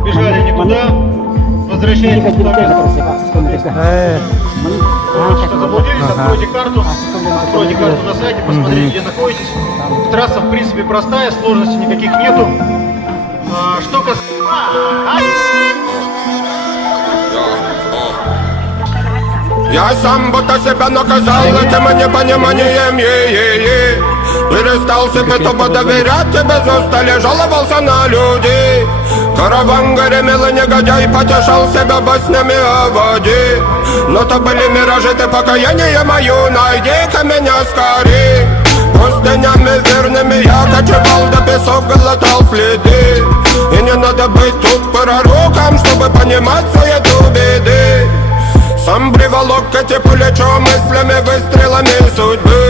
Бежали не туда, возвращайтесь туда. Что заблудились, откройте карту. Откройте карту на сайте, посмотрите, где находитесь. Трасса, в принципе, простая, сложностей никаких нету. Что касается... Я сам будто себя наказал этим непониманием, перестал себе тупо доверять, тебе застали, жаловался на людей. Караван гремел и негодяй потешал себя баснями о воде. Но то были миражи, ты покаяние мою, найди-ка меня скорей. Пустынями верными я кочевал, до песок глотал следы. И не надо быть тут пророком, чтобы понимать суету беды. Сам приволок эти плечо мыслями, выстрелами судьбы.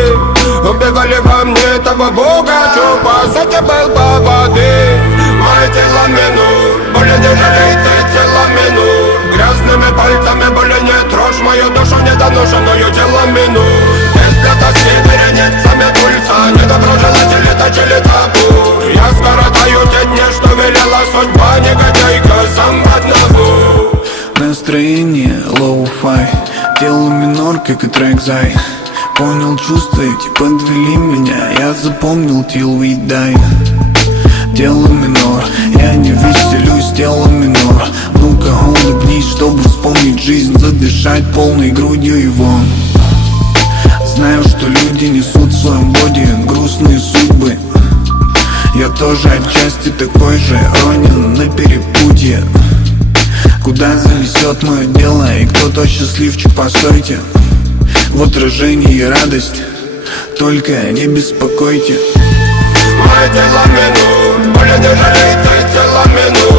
Убивали во мне того бога, что по сути был по воды. Мое тело минут, боли не жалей, ты тело минут. Грязными пальцами боли не трожь мою душу недоношенную тело минут. Если тоски перенецами пульса, недоброжелатели точили табу. Я скоротаю те дни, что велела судьба, негодяйка сам в одного. Настроение лоу-фай, тело минор, как и трек Зай. Понял чувства эти, подвели меня, я запомнил till we die. Тело минор, я не веселюсь, тело минор. Ну-ка улыбнись, чтобы вспомнить жизнь, задышать полной грудью его. Знаю, что люди несут в своем боди грустные судьбы. Я тоже отчасти такой же, ронен на перепутье. Куда занесет мое дело и кто-то счастливчик, постойте. В отражении радость, только не беспокойте. Мое тело минут, боли не жалей, ты тело минут.